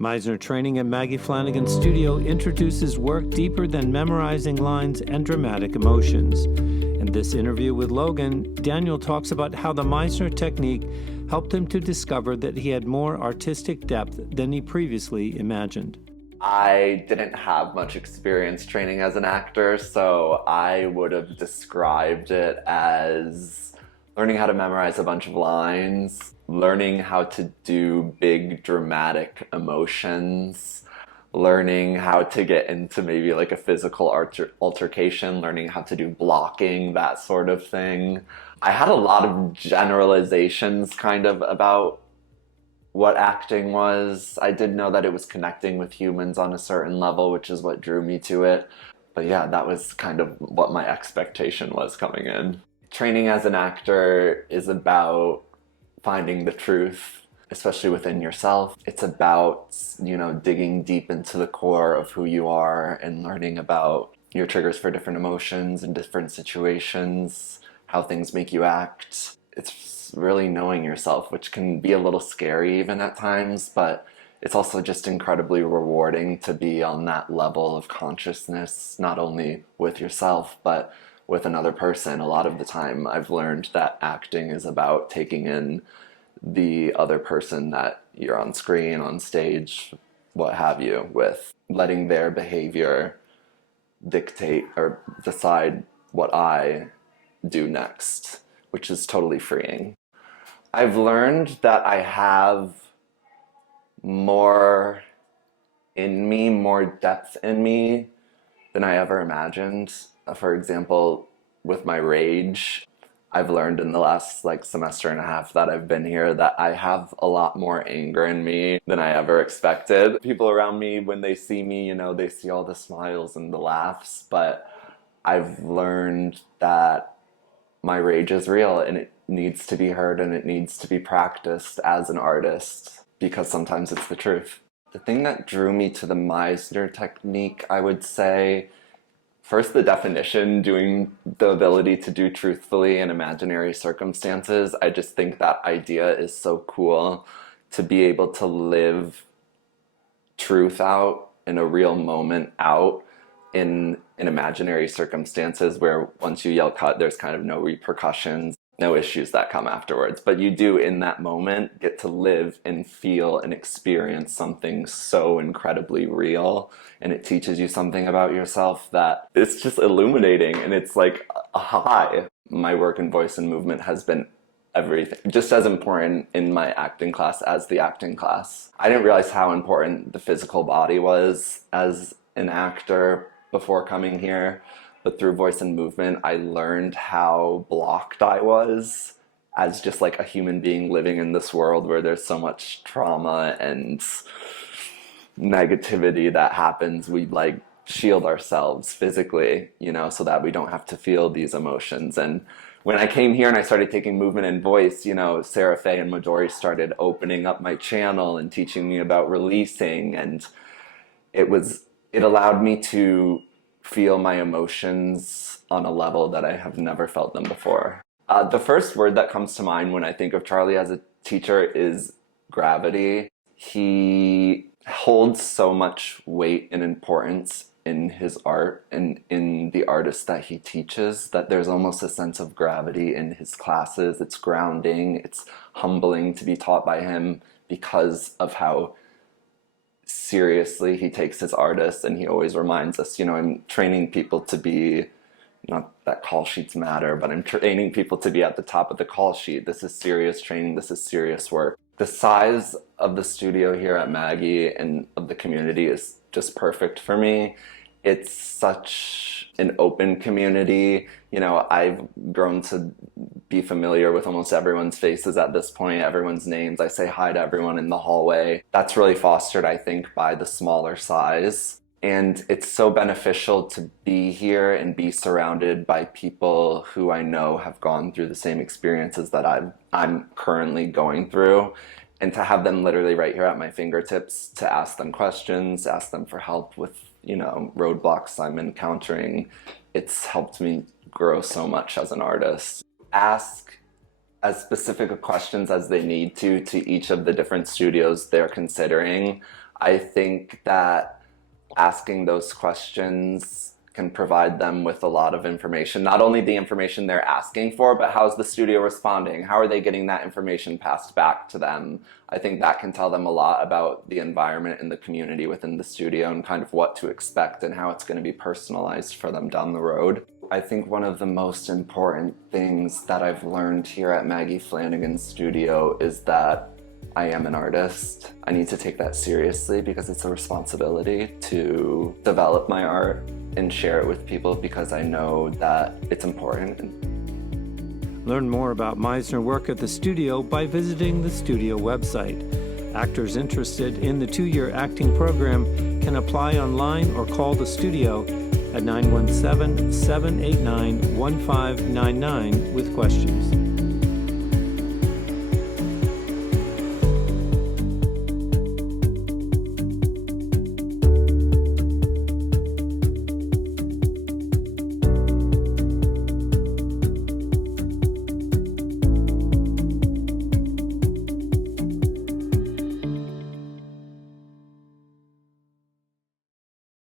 Meisner Training at Maggie Flanigan Studio introduces work deeper than memorizing lines and dramatic emotions. In this interview with Logan, Daniel talks about how the Meisner Technique helped him to discover that he had more artistic depth than he previously imagined. I didn't have much experience training as an actor, so I would have described it as learning how to memorize a bunch of lines, learning how to do big dramatic emotions, learning how to get into maybe like a physical altercation, learning how to do blocking, that sort of thing. I had a lot of generalizations kind of about what acting was. I did know that it was connecting with humans on a certain level, which is what drew me to it. But yeah, that was kind of what my expectation was coming in. Training as an actor is about finding the truth, especially within yourself. It's about, digging deep into the core of who you are and learning about your triggers for different emotions and different situations, how things make you act. It's really knowing yourself, which can be a little scary even at times, but it's also just incredibly rewarding to be on that level of consciousness, not only with yourself, but with another person. A lot of the time I've learned that acting is about taking in the other person that you're on screen, on stage, what have you, with letting their behavior dictate or decide what I do next, which is totally freeing. I've learned that I have more in me, more depth in me than I ever imagined. For example, with my rage, I've learned in the last semester and a half that I've been here that I have a lot more anger in me than I ever expected. People around me, when they see me, they see all the smiles and the laughs, but I've learned that my rage is real and it needs to be heard and it needs to be practiced as an artist, because sometimes it's the truth. The thing that drew me to the Meisner Technique, I would say, first, the definition, doing the ability to do truthfully in imaginary circumstances. I just think that idea is so cool, to be able to live truth out in a real moment out in imaginary circumstances where once you yell cut, there's kind of no repercussions, no issues that come afterwards. But you do in that moment get to live and feel and experience something so incredibly real. And it teaches you something about yourself that it's just illuminating, and it's like a high. My work in voice and movement has been everything, just as important in my acting class as the acting class. I didn't realize how important the physical body was as an actor before coming here, but through voice and movement, I learned how blocked I was as just like a human being living in this world where there's so much trauma and negativity that happens. We shield ourselves physically, so that we don't have to feel these emotions. And when I came here and I started taking movement and voice, Sarah Faye and Midori started opening up my channel and teaching me about releasing, and it allowed me to feel my emotions on a level that I have never felt them before. The first word that comes to mind when I think of Charlie as a teacher is gravity. He holds so much weight and importance in his art and in the artists that he teaches that there's almost a sense of gravity in his classes. It's grounding, it's humbling to be taught by him because of how seriously he takes his artists, and he always reminds us, I'm training people to be, not that call sheets matter, but I'm training people to be at the top of the call sheet. This is serious training, this is serious work. The size of the studio here at Maggie and of the community is just perfect for me. It's such an open community. I've grown to be familiar with almost everyone's faces at this point, everyone's names. I say hi to everyone in the hallway. That's really fostered, I think, by the smaller size. And it's so beneficial to be here and be surrounded by people who I know have gone through the same experiences that I'm currently going through, and to have them literally right here at my fingertips, to ask them questions, ask them for help with, roadblocks I'm encountering. It's helped me grow so much as an artist. Ask as specific questions as they need to each of the different studios they're considering. I think that asking those questions can provide them with a lot of information, not only the information they're asking for, but how's the studio responding? How are they getting that information passed back to them? I think that can tell them a lot about the environment and the community within the studio and kind of what to expect and how it's going to be personalized for them down the road. I think one of the most important things that I've learned here at Maggie Flanigan Studio is that I am an artist. I need to take that seriously because it's a responsibility to develop my art and share it with people because I know that it's important. Learn more about Meisner work at the studio by visiting the studio website. Actors interested in the 2-year acting program can apply online or call the studio at 917-789-1599 with questions.